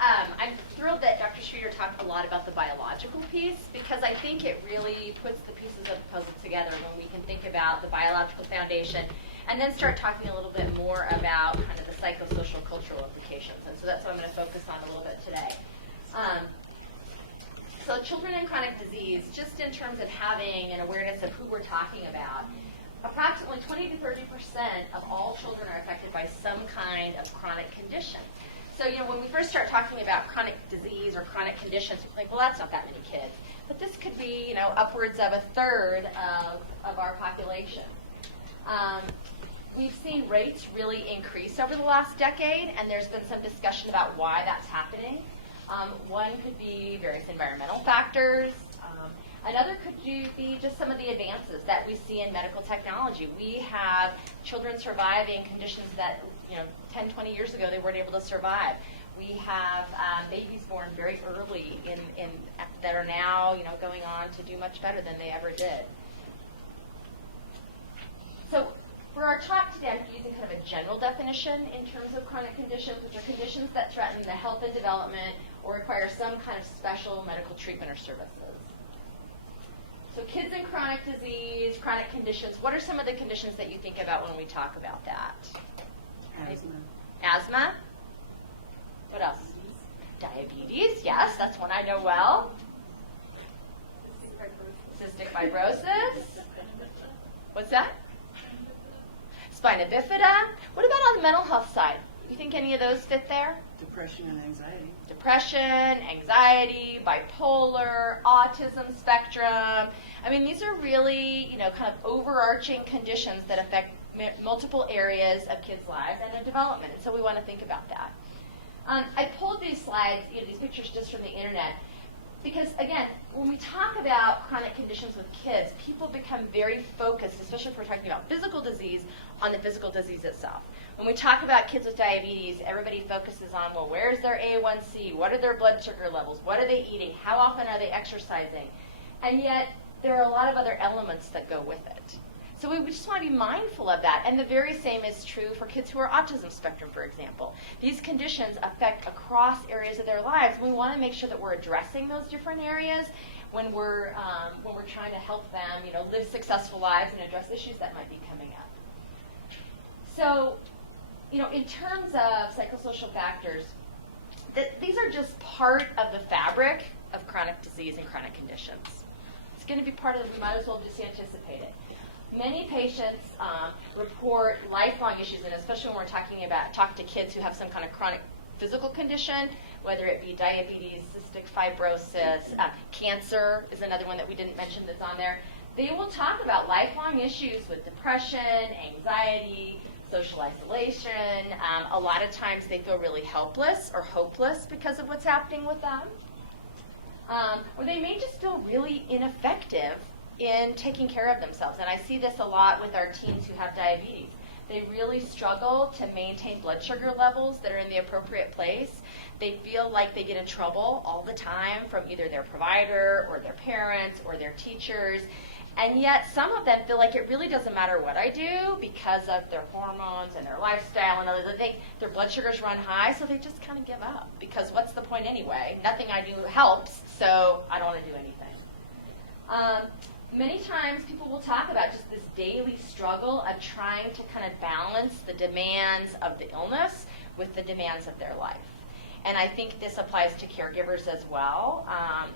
I'm thrilled that Dr. Streeter talked a lot about the biological piece, because I think it really puts the pieces of the puzzle together when we can think about the biological foundation and then start talking a little bit more about kind of the psychosocial cultural implications. And so that's what I'm going to focus on a little bit today. So children in chronic disease, just in terms of having an awareness of who we're talking about, approximately 20 to 30% of all children are affected by some kind of chronic condition. So, when we first start talking about chronic disease or chronic conditions, we're like, well, that's not that many kids. But this could be, upwards of a third of our population. We've seen rates really increase over the last decade, and there's been some discussion about why that's happening. One could be various environmental factors. Another could be just some of the advances that we see in medical technology. We have children surviving conditions that, 10, 20 years ago they weren't able to survive. We have babies born very early that are now, going on to do much better than they ever did. So for our talk today, I'm using kind of a general definition in terms of chronic conditions, which are conditions that threaten the health and development or require some kind of special medical treatment or services. So kids in chronic disease, chronic conditions, what are some of the conditions that you think about when we talk about that? Asthma. Asthma? What else? Diabetes, yes, that's one I know well. Cystic fibrosis. What's that? Spina bifida. What about on the mental health side? You think any of those fit there? Depression and anxiety. Depression, anxiety, bipolar, autism spectrum. I mean, these are really, kind of overarching conditions that affect multiple areas of kids' lives and their development. And so we want to think about that. I pulled these slides, these pictures just from the internet, because, again, when we talk about chronic conditions with kids, people become very focused, especially if we're talking about physical disease, on the physical disease itself. When we talk about kids with diabetes, everybody focuses on, well, where's their A1C? What are their blood sugar levels? What are they eating? How often are they exercising? And yet, there are a lot of other elements that go with it. So we just want to be mindful of that. And the very same is true for kids who are autism spectrum, for example. These conditions affect across areas of their lives. We want to make sure that we're addressing those different areas when we're trying to help them, live successful lives and address issues that might be coming up. So, in terms of psychosocial factors, these are just part of the fabric of chronic disease and chronic conditions. It's going to be part of it. We might as well just anticipate it. Many patients report lifelong issues, and especially when we're talking to kids who have some kind of chronic physical condition, whether it be diabetes, cystic fibrosis, cancer is another one that we didn't mention that's on there. They will talk about lifelong issues with depression, anxiety, social isolation. A lot of times they feel really helpless or hopeless because of what's happening with them. Or they may just feel really ineffective in taking care of themselves. And I see this a lot with our teens who have diabetes. They really struggle to maintain blood sugar levels that are in the appropriate place. They feel like they get in trouble all the time from either their provider or their parents or their teachers. And yet some of them feel like it really doesn't matter what I do because of their hormones and their lifestyle and other things. Their blood sugars run high, so they just kind of give up. Because what's the point anyway? Nothing I do helps, so I don't want to do anything. Many times people will talk about just this daily struggle of trying to kind of balance the demands of the illness with the demands of their life. And I think this applies to caregivers as well.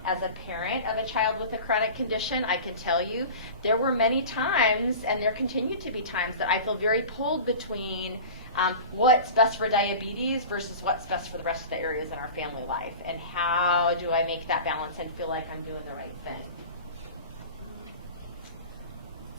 As a parent of a child with a chronic condition, I can tell you there were many times, and there continue to be times, that I feel very pulled between what's best for diabetes versus what's best for the rest of the areas in our family life, and how do I make that balance and feel like I'm doing the right thing.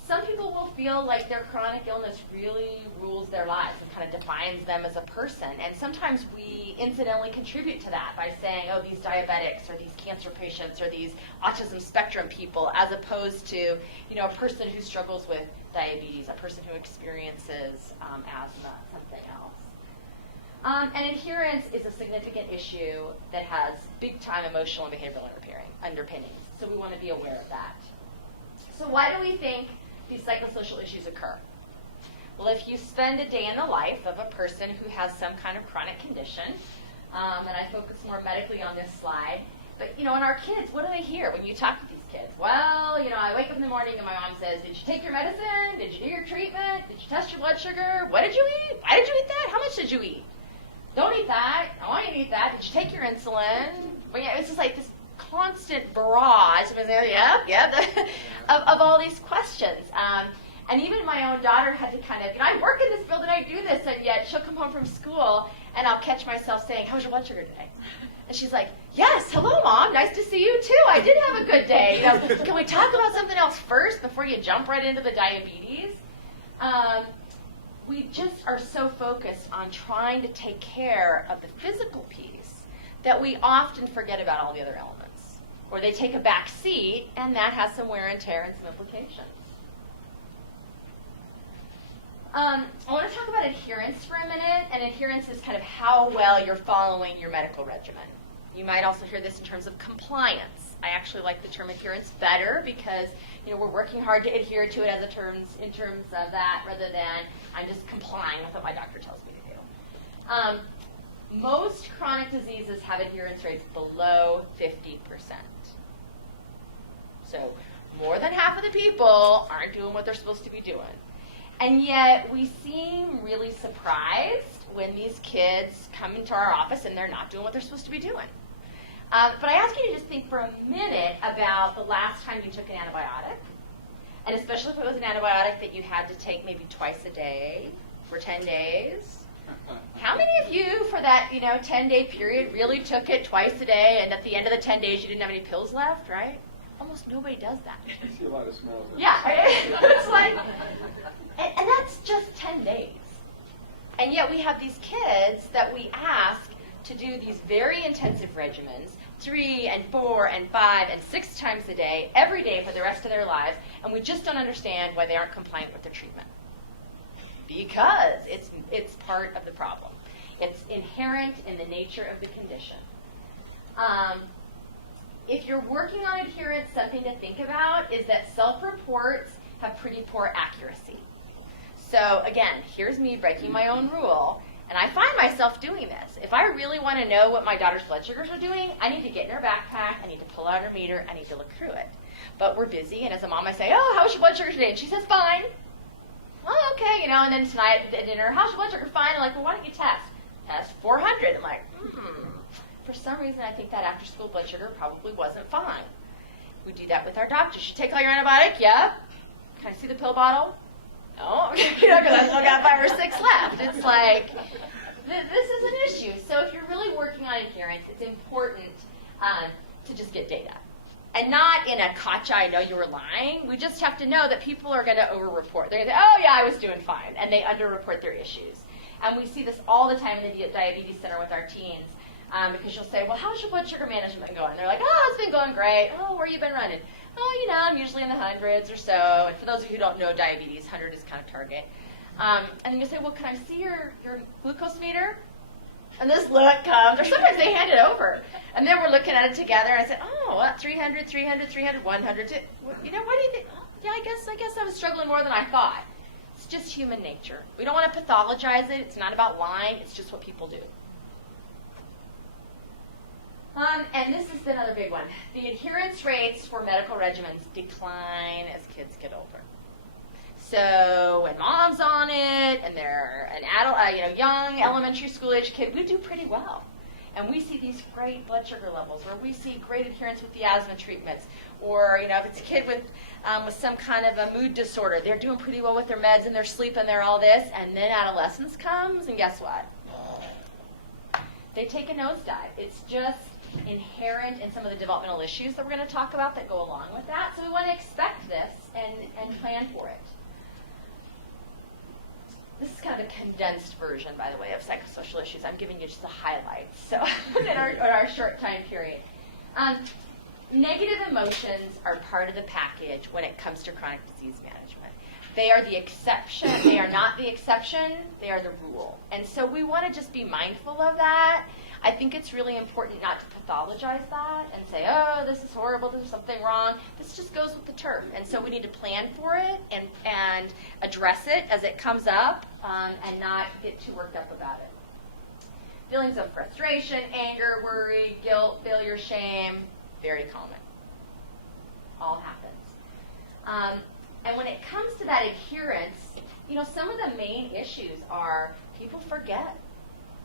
Some people will feel like their chronic illness really rules their lives and kind of defines them as a person. And sometimes we incidentally contribute to that by saying, oh, these diabetics or these cancer patients or these autism spectrum people, as opposed to, a person who struggles with diabetes, a person who experiences asthma, something else. And adherence is a significant issue that has big-time emotional and behavioral underpinnings. So we want to be aware of that. So why do we think these psychosocial issues occur? Well, if you spend a day in the life of a person who has some kind of chronic condition, and I focus more medically on this slide. But, in our kids, what do they hear when you talk to these kids? Well, I wake up in the morning and my mom says, did you take your medicine? Did you do your treatment? Did you test your blood sugar? What did you eat? Why did you eat that? How much did you eat? Don't eat that. I want you to eat that. Did you take your insulin? But yeah, it's just like this constant barrage of all these questions. And even my own daughter had to kind of, I work in this field and I do this, and yet she'll come home from school and I'll catch myself saying, how was your blood sugar today? And she's like, yes, hello, Mom. Nice to see you, too. I did have a good day. Can we talk about something else first before you jump right into the diabetes? We just are so focused on trying to take care of the physical piece that we often forget about all the other elements. Or they take a back seat, and that has some wear and tear and some implications. I want to talk about adherence for a minute, and adherence is kind of how well you're following your medical regimen. You might also hear this in terms of compliance. I actually like the term adherence better because we're working hard to adhere to it in terms of that rather than I'm just complying with what my doctor tells me to do. Most chronic diseases have adherence rates below 50%. So more than half of the people aren't doing what they're supposed to be doing. And yet we seem really surprised when these kids come into our office and they're not doing what they're supposed to be doing. But I ask you to just think for a minute about the last time you took an antibiotic, and especially if it was an antibiotic that you had to take maybe twice a day for 10 days. How many of you for that 10-day period really took it twice a day, and at the end of the 10 days you didn't have any pills left, right? Almost nobody does that. I see a lot of smiles. Yeah, it's like, and that's just 10 days. And yet we have these kids that we ask to do these very intensive regimens, 3 and 4 and 5 and 6 times a day, every day for the rest of their lives, and we just don't understand why they aren't compliant with their treatment. Because it's part of the problem. It's inherent in the nature of the condition. If you're working on adherence, something to think about is that self-reports have pretty poor accuracy. So again, here's me breaking my own rule, and I find myself doing this. If I really want to know what my daughter's blood sugars are doing, I need to get in her backpack, I need to pull out her meter, I need to look through it. But we're busy, and as a mom I say, oh, how was your blood sugar today? And she says, fine. Oh, okay, and then tonight at dinner, how's your blood sugar? Fine. I'm like, well, why don't you test? Test 400. I'm like, For some reason, I think that after-school blood sugar probably wasn't fine. We do that with our doctors. You take all your antibiotic? Yep. Can I see the pill bottle? No. Because I still got 5 or 6 left. It's like, this is an issue. So if you're really working on adherence, it's important to just get data. And not in a gotcha, I know you were lying. We just have to know that people are going to over-report. They're going to say, oh, yeah, I was doing fine. And they under-report their issues. And we see this all the time in the diabetes center with our teens. Because you'll say, well, how's your blood sugar management going? They're like, oh, it's been going great. Oh, where you been running? Oh, I'm usually in the hundreds or so. And for those of you who don't know diabetes, 100 is kind of target. And then you say, well, can I see your glucose meter? And this look comes, or sometimes they hand it over. And then we're looking at it together, and I said, oh, what, 300, 300, 300, 100. What do you think? Oh, yeah, I guess I was struggling more than I thought. It's just human nature. We don't want to pathologize it. It's not about lying. It's just what people do. And this is another big one. The adherence rates for medical regimens decline as kids get older. So when mom's on it and they're an adult, young elementary school age kid, we do pretty well. And we see these great blood sugar levels, or we see great adherence with the asthma treatments, or if it's a kid with some kind of a mood disorder, they're doing pretty well with their meds and their sleep and their all this. And then adolescence comes, and guess what? They take a nosedive. It's just inherent in some of the developmental issues that we're going to talk about that go along with that. So we want to expect this and plan for it. This is kind of a condensed version, by the way, of psychosocial issues. I'm giving you just the highlights so in our short time period. Negative emotions are part of the package when it comes to chronic disease management. They are the exception. They are not the exception. They are the rule. And so we want to just be mindful of that. I think it's really important not to pathologize that and say, oh, this is horrible, there's something wrong. This just goes with the turf. And so we need to plan for it and address it as it comes up and not get too worked up about it. Feelings of frustration, anger, worry, guilt, failure, shame, very common. All happens. And when it comes to that adherence, some of the main issues are people forget.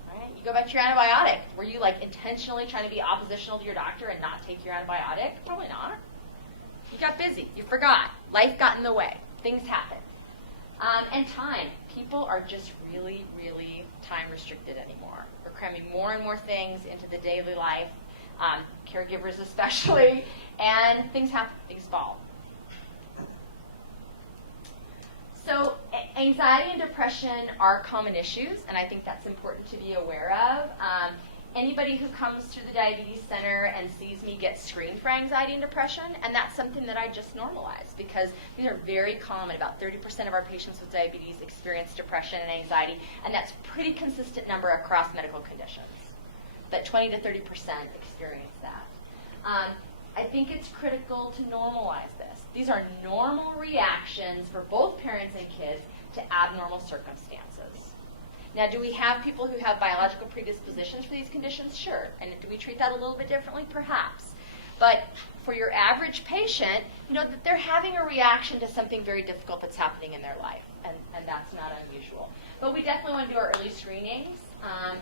Right? You go back to your antibiotic. Were you intentionally trying to be oppositional to your doctor and not take your antibiotic? Probably not. You got busy. You forgot. Life got in the way. Things happen. And time. People are just really, really time restricted anymore. We're cramming more and more things into the daily life, caregivers especially, and things happen. Things fall. So anxiety and depression are common issues, and I think that's important to be aware of. Anybody who comes through the Diabetes Center and sees me gets screened for anxiety and depression, and that's something that I just normalize because these are very common. About 30% of our patients with diabetes experience depression and anxiety, and that's a pretty consistent number across medical conditions. That 20 to 30% experience that. I think it's critical to normalize this. These are normal reactions for both parents and kids to abnormal circumstances. Now, do we have people who have biological predispositions for these conditions? Sure. And do we treat that a little bit differently? Perhaps. But for your average patient, that they're having a reaction to something very difficult that's happening in their life, and that's not unusual. But we definitely want to do our early screenings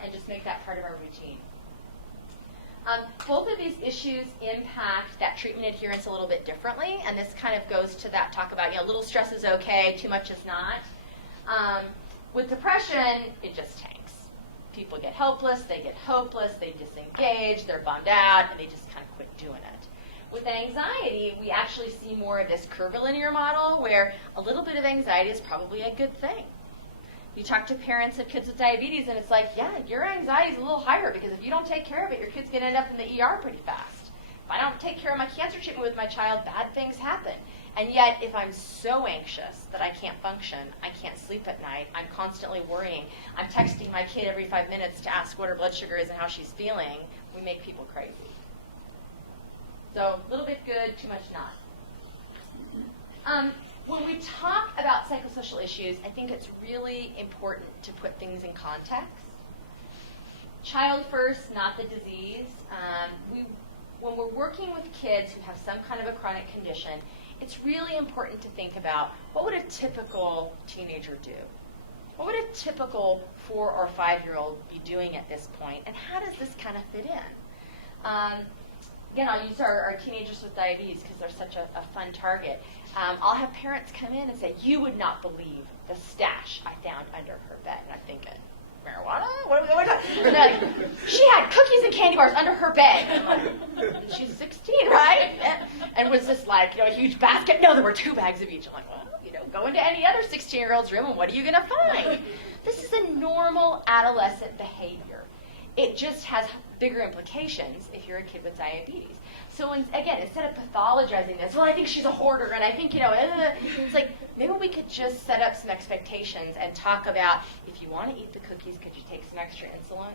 and just make that part of our routine. Both of these issues impact that treatment adherence a little bit differently, and this kind of goes to that talk about, little stress is okay, too much is not. With depression, it just tanks. People get helpless, they get hopeless, they disengage, they're bummed out, and they just kind of quit doing it. With anxiety, we actually see more of this curvilinear model where a little bit of anxiety is probably a good thing. You talk to parents of kids with diabetes, and it's like, yeah, your anxiety is a little higher because if you don't take care of it, your kid's going to end up in the ER pretty fast. If I don't take care of my cancer treatment with my child, bad things happen. And yet, if I'm so anxious that I can't function, I can't sleep at night, I'm constantly worrying, I'm texting my kid every 5 minutes to ask what her blood sugar is and how she's feeling, we make people crazy. So, a little bit good, too much not. When we talk about psychosocial issues, I think it's really important to put things in context. Child first, not the disease. When we're working with kids who have some kind of a chronic condition, it's really important to think about what would a typical teenager do? What would a typical 4 or 5-year-old be doing at this point? And how does this kind of fit in? Again, I'll use our teenagers with diabetes because they're such a fun target. I'll have parents come in and say, you would not believe the stash I found under her bed. And I'm thinking, marijuana? What are we talking? And they're like, she had cookies and candy bars under her bed. I'm like, she's 16, right? And was this like, a huge basket? No, there were 2 bags of each. I'm like, well, go into any other 16-year-old's room and what are you going to find? This is a normal adolescent behavior. It just has bigger implications if you're a kid with diabetes. So again, instead of pathologizing this, well, I think she's a hoarder, and I think, it's like maybe we could just set up some expectations and talk about if you want to eat the cookies, could you take some extra insulin?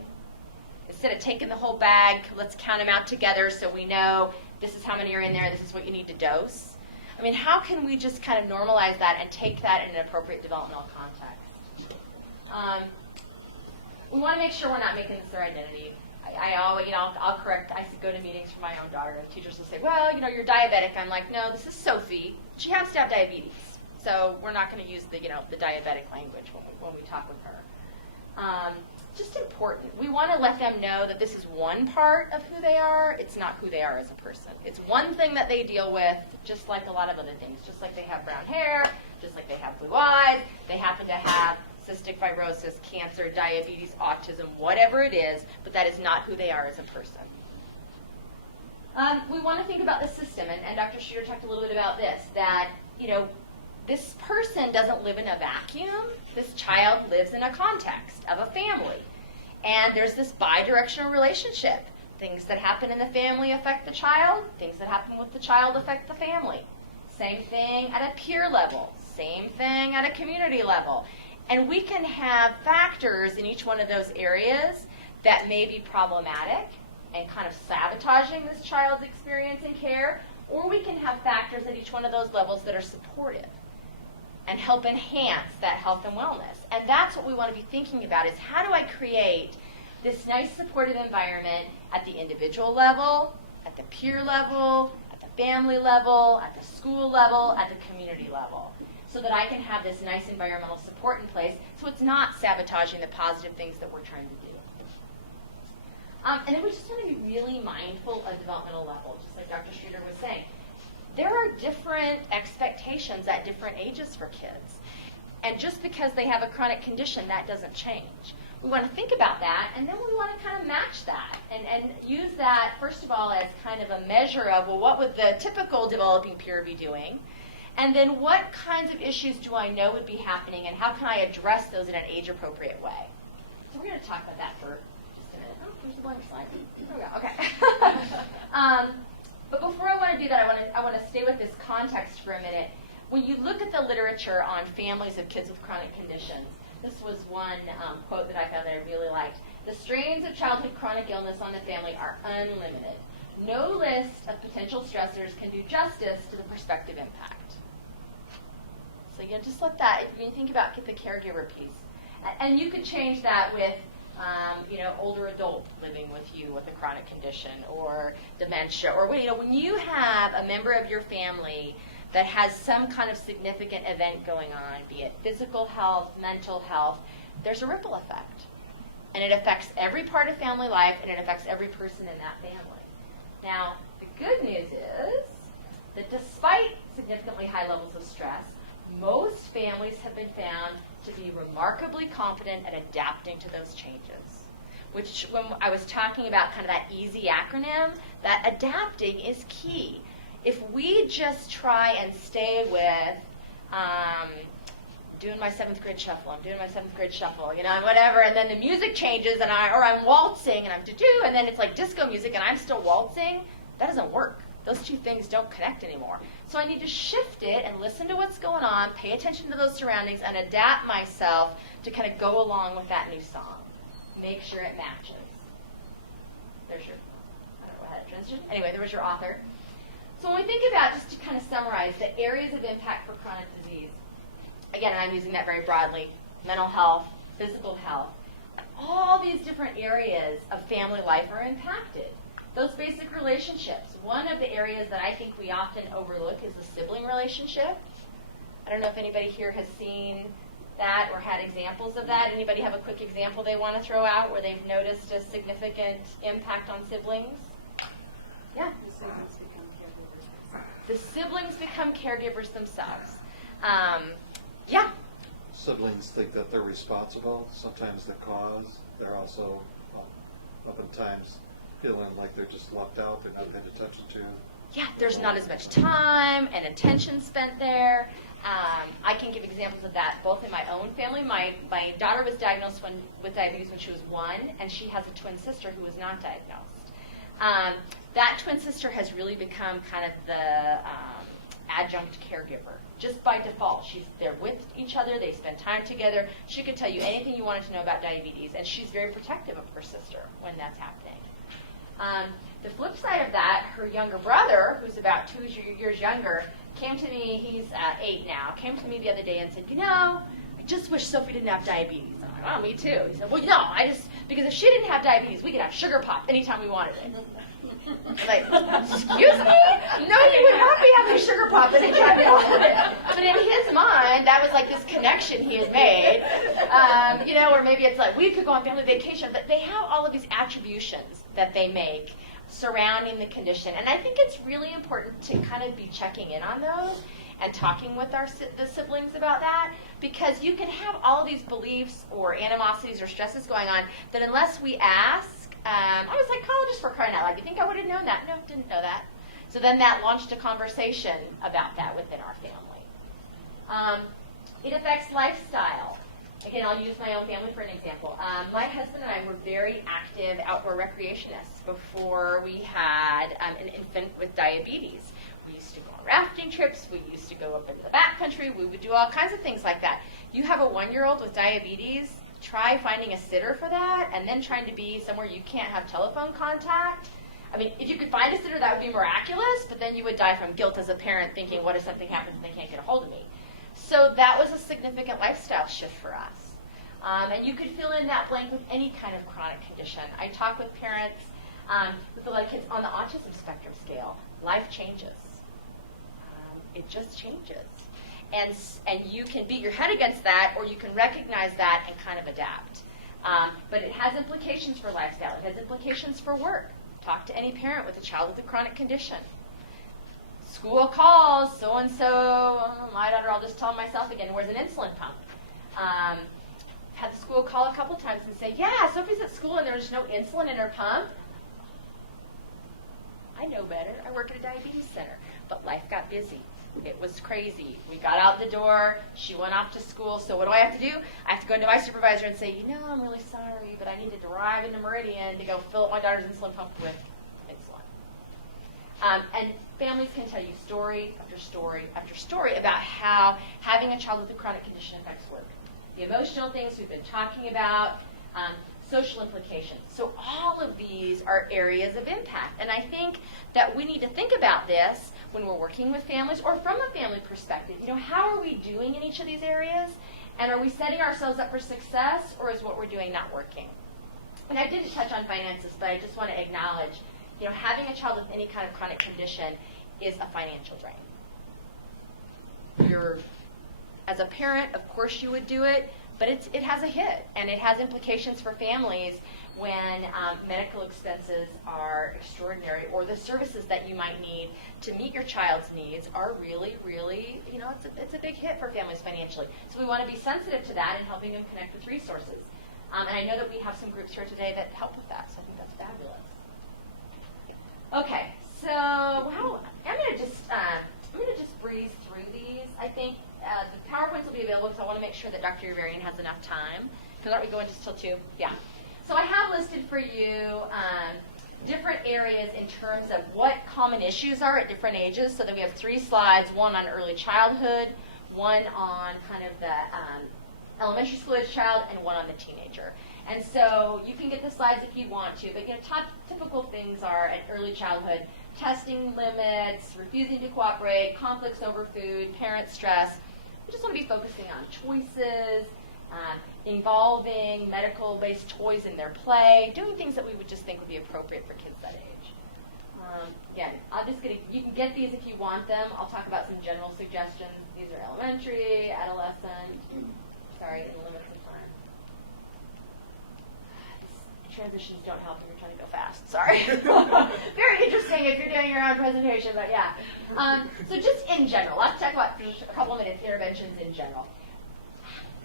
Instead of taking the whole bag, let's count them out together so we know this is how many are in there, this is what you need to dose. I mean, how can we just kind of normalize that and take that in an appropriate developmental context? We want to make sure we're not making this their identity. I always, I'll correct. I go to meetings for my own daughter, and teachers will say, well, you're diabetic. I'm like, no, this is Sophie. She has to have diabetes. So we're not going to use the diabetic language when we talk with her. Just important. We want to let them know that this is one part of who they are. It's not who they are as a person. It's one thing that they deal with, just like a lot of other things. Just like they have brown hair, just like they have blue eyes, they happen to have cystic fibrosis, cancer, diabetes, autism, whatever it is, but that is not who they are as a person. We want to think about the system, and Dr. Shooter talked a little bit about this, that, this person doesn't live in a vacuum. This child lives in a context of a family. And there's this bi-directional relationship. Things that happen in the family affect the child. Things that happen with the child affect the family. Same thing at a peer level. Same thing at a community level. And we can have factors in each one of those areas that may be problematic and kind of sabotaging this child's experience and care, or we can have factors at each one of those levels that are supportive and help enhance that health and wellness. And that's what we want to be thinking about, is how do I create this nice supportive environment at the individual level, at the peer level, at the family level, at the school level, at the community level, so that I can have this nice environmental support in place so it's not sabotaging the positive things that we're trying to do. And then we just want to be really mindful of developmental level, just like Dr. Streeter was saying. There are different expectations at different ages for kids. And just because they have a chronic condition, that doesn't change. We want to think about that, and then we want to kind of match that and use that, first of all, as kind of a measure of, well, what would the typical developing peer be doing? And then what kinds of issues do I know would be happening, and how can I address those in an age-appropriate way? So we're going to talk about that for just a minute. Oh, there's the blank slide. There we go. Okay. But before I want to do that, I want to stay with this context for a minute. When you look at the literature on families of kids with chronic conditions, this was one quote that I found that I really liked. The strains of childhood chronic illness on the family are unlimited. No list of potential stressors can do justice to the prospective impact. So just let that, when you think about the caregiver piece. And you could change that with older adult living with you with a chronic condition or dementia, or when you have a member of your family that has some kind of significant event going on, be it physical health, mental health, there's a ripple effect. And it affects every part of family life, and it affects every person in that family. Now, the good news is that despite significantly high levels of stress, most families have been found to be remarkably competent at adapting to those changes. Which, when I was talking about kind of that EASY acronym, that adapting is key. If we just try and stay with doing my 7th grade shuffle, and whatever, and then the music changes, and I'm waltzing, and I'm do-do, and then it's like disco music, and I'm still waltzing, that doesn't work. Those two things don't connect anymore. So I need to shift it and listen to what's going on, pay attention to those surroundings, and adapt myself to kind of go along with that new song. Make sure it matches. There's your, I don't know how to transition. Anyway, there was your author. So when we think about, just to kind of summarize, the areas of impact for chronic disease, again, I'm using that very broadly, mental health, physical health, all these different areas of family life are impacted. Those basic relationships. One of the areas that I think we often overlook is the sibling relationship. I don't know if anybody here has seen that or had examples of that. Anybody have a quick example they want to throw out where they've noticed a significant impact on siblings? Yeah? The siblings become caregivers themselves. Yeah? Siblings think that they're responsible. Sometimes the cause. They're also oftentimes feeling like they're just left out, they're not paid attention to. Yeah, there's not as much time and attention spent there. I can give examples of that both in my own family. My daughter was diagnosed with diabetes when she was 1, and she has a twin sister who was not diagnosed. That twin sister has really become kind of the adjunct caregiver. Just by default, they're with each other, they spend time together. She could tell you anything you wanted to know about diabetes, and she's very protective of her sister when that's happening. The flip side of that, her younger brother, who's about 2 years younger, came to me, he's 8 now, came to me the other day and said, I just wish Sophie didn't have diabetes. I'm like, oh, me too. He said, well, because if she didn't have diabetes, we could have sugar pop anytime we wanted it. I'm like, excuse me? No, you would not be having sugar pop anytime you wanted it. But in his mind, that was like this connection he had made. Or maybe it's like, we could go on family vacation, but they have all of these attributions that they make surrounding the condition. And I think it's really important to kind of be checking in on those and talking with the siblings about that, because you can have all of these beliefs or animosities or stresses going on that unless we ask, I was a psychologist for crying out loud. You think I would have known that? No, didn't know that. So then that launched a conversation about that within our family. It affects lifestyle. Again, I'll use my own family for an example. My husband and I were very active outdoor recreationists before we had an infant with diabetes. We used to go on rafting trips. We used to go up into the backcountry. We would do all kinds of things like that. You have a 1-year-old with diabetes, try finding a sitter for that, and then trying to be somewhere you can't have telephone contact. I mean, if you could find a sitter, that would be miraculous, but then you would die from guilt as a parent thinking, what if something happens and they can't get a hold of me? So that was a significant lifestyle shift for us. And you could fill in that blank with any kind of chronic condition. I talk with parents with a lot of kids on the autism spectrum scale. Life changes. It just changes. And you can beat your head against that, or you can recognize that and kind of adapt. But it has implications for lifestyle. It has implications for work. Talk to any parent with a child with a chronic condition. School calls, so-and-so, my daughter, I'll just tell myself again, wears an insulin pump. Had the school call a couple times and say, yeah, Sophie's at school and there's no insulin in her pump. I know better. I work at a diabetes center. But life got busy. It was crazy. We got out the door. She went off to school. So what do I have to do? I have to go into my supervisor and say, you know, I'm really sorry, but I need to drive into Meridian to go fill up my daughter's insulin pump with insulin. And families can tell you story after story after story about how having a child with a chronic condition affects work. The emotional things we've been talking about, social implications. So all of these are areas of impact. And I think that we need to think about this when we're working with families or from a family perspective. You know, how are we doing in each of these areas? And are we setting ourselves up for success, or is what we're doing not working? And I didn't touch on finances, but I just want to acknowledge, you know, having a child with any kind of chronic condition is a financial drain. As a parent, of course you would do it, but it has a hit, and it has implications for families when medical expenses are extraordinary, or the services that you might need to meet your child's needs are really, really, you know, it's a big hit for families financially. So we want to be sensitive to that and helping them connect with resources. And I know that we have some groups here today that help with that, so I think that's fabulous. Okay, so I'm going to just breeze through these. I think the PowerPoints will be available because I want to make sure that Dr. Uvarian has enough time. Because aren't we going just till 2? Yeah. So I have listed for you different areas in terms of what common issues are at different ages. So that we have 3 slides, one on early childhood, one on kind of the elementary school age child, and one on the teenager. And so you can get the slides if you want to, but you know, typical things are at early childhood: testing limits, refusing to cooperate, conflicts over food, parent stress. We just want to be focusing on choices, involving medical-based toys in their play, doing things that we would just think would be appropriate for kids that age. Again, you can get these if you want them. I'll talk about some general suggestions. These are elementary, adolescent, sorry, in the limits of time. Transitions don't help when you're trying to go fast. Sorry. Very interesting if you're doing your own presentation, but yeah. So just in general, let's talk about a couple of minutes interventions in general.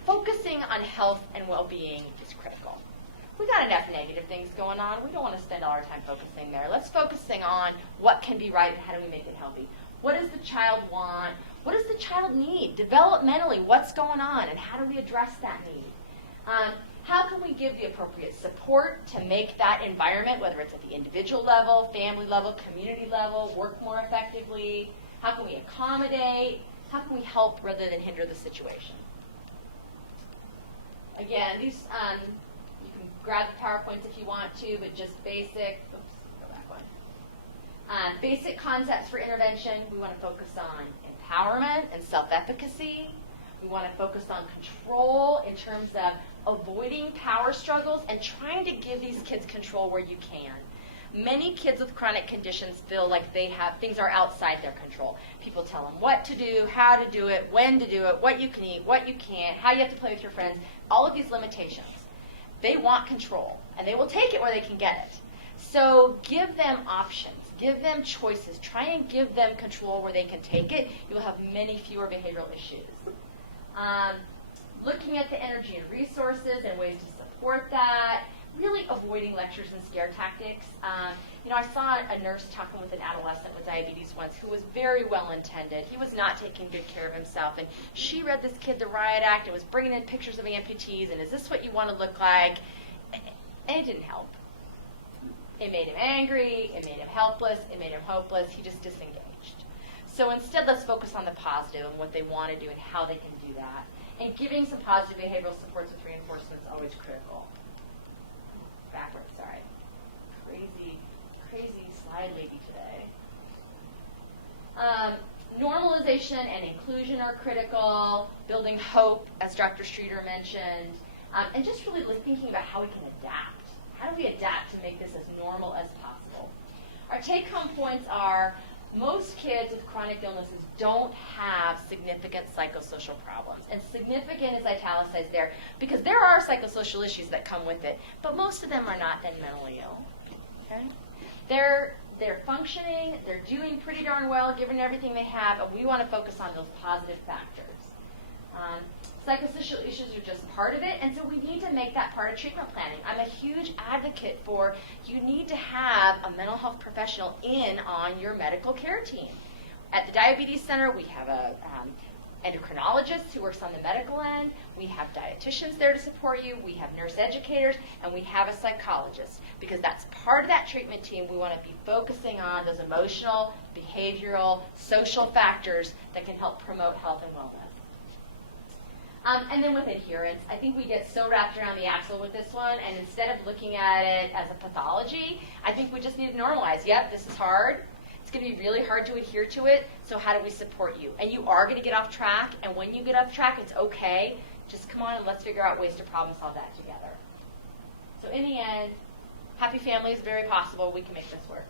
Focusing on health and well-being is critical. We got enough negative things going on. We don't want to spend all our time focusing there. Let's focusing on what can be right and how do we make it healthy. What does the child want? What does the child need? Developmentally, what's going on, and how do we address that need? How can we give the appropriate support to make that environment, whether it's at the individual level, family level, community level, work more effectively? How can we accommodate? How can we help rather than hinder the situation? Again, these you can grab the PowerPoints if you want to, but just basic. Oops, go back one. Basic concepts for intervention. We want to focus on empowerment and self-efficacy. We want to focus on control in terms of avoiding power struggles and trying to give these kids control where you can. Many kids with chronic conditions feel like things are outside their control. People tell them what to do, how to do it, when to do it, what you can eat, what you can't, how you have to play with your friends, all of these limitations. They want control, and they will take it where they can get it. So give them options, give them choices, try and give them control where they can take it. You'll have many fewer behavioral issues. Looking at the energy and resources and ways to support that, really avoiding lectures and scare tactics. I saw a nurse talking with an adolescent with diabetes once who was very well intended. He was not taking good care of himself, and she read this kid the riot act and was bringing in pictures of amputees, and is this what you want to look like? And it didn't help. It made him angry, it made him helpless, it made him hopeless. He just disengaged. So instead, let's focus on the positive and what they want to do and how they can do that. And giving some positive behavioral supports with reinforcement is always critical. Backwards, sorry. Crazy slide lady today. Normalization and inclusion are critical. Building hope, as Dr. Streeter mentioned. and just really thinking about how we can adapt. How do we adapt to make this as normal as possible? Our take-home points are most kids with chronic illnesses don't have significant psychosocial problems. And significant is italicized there because there are psychosocial issues that come with it, but most of them are not then mentally ill. Okay? They're functioning, they're doing pretty darn well given everything they have, and we want to focus on those positive factors. Psychosocial issues are just part of it, and so we need to make that part of treatment planning. I'm a huge advocate for you need to have a mental health professional in on your medical care team. At the Diabetes Center, we have a endocrinologist who works on the medical end. We have dietitians there to support you. We have nurse educators, and we have a psychologist because that's part of that treatment team. We want to be focusing on those emotional, behavioral, social factors that can help promote health and wellness. And then with adherence, I think we get so wrapped around the axle with this one, and instead of looking at it as a pathology, I think we just need to normalize, yep, this is hard. It's going to be really hard to adhere to it, so how do we support you? And you are going to get off track, and when you get off track, it's okay. Just come on and let's figure out ways to problem solve that together. So in the end, happy family is very possible. We can make this work.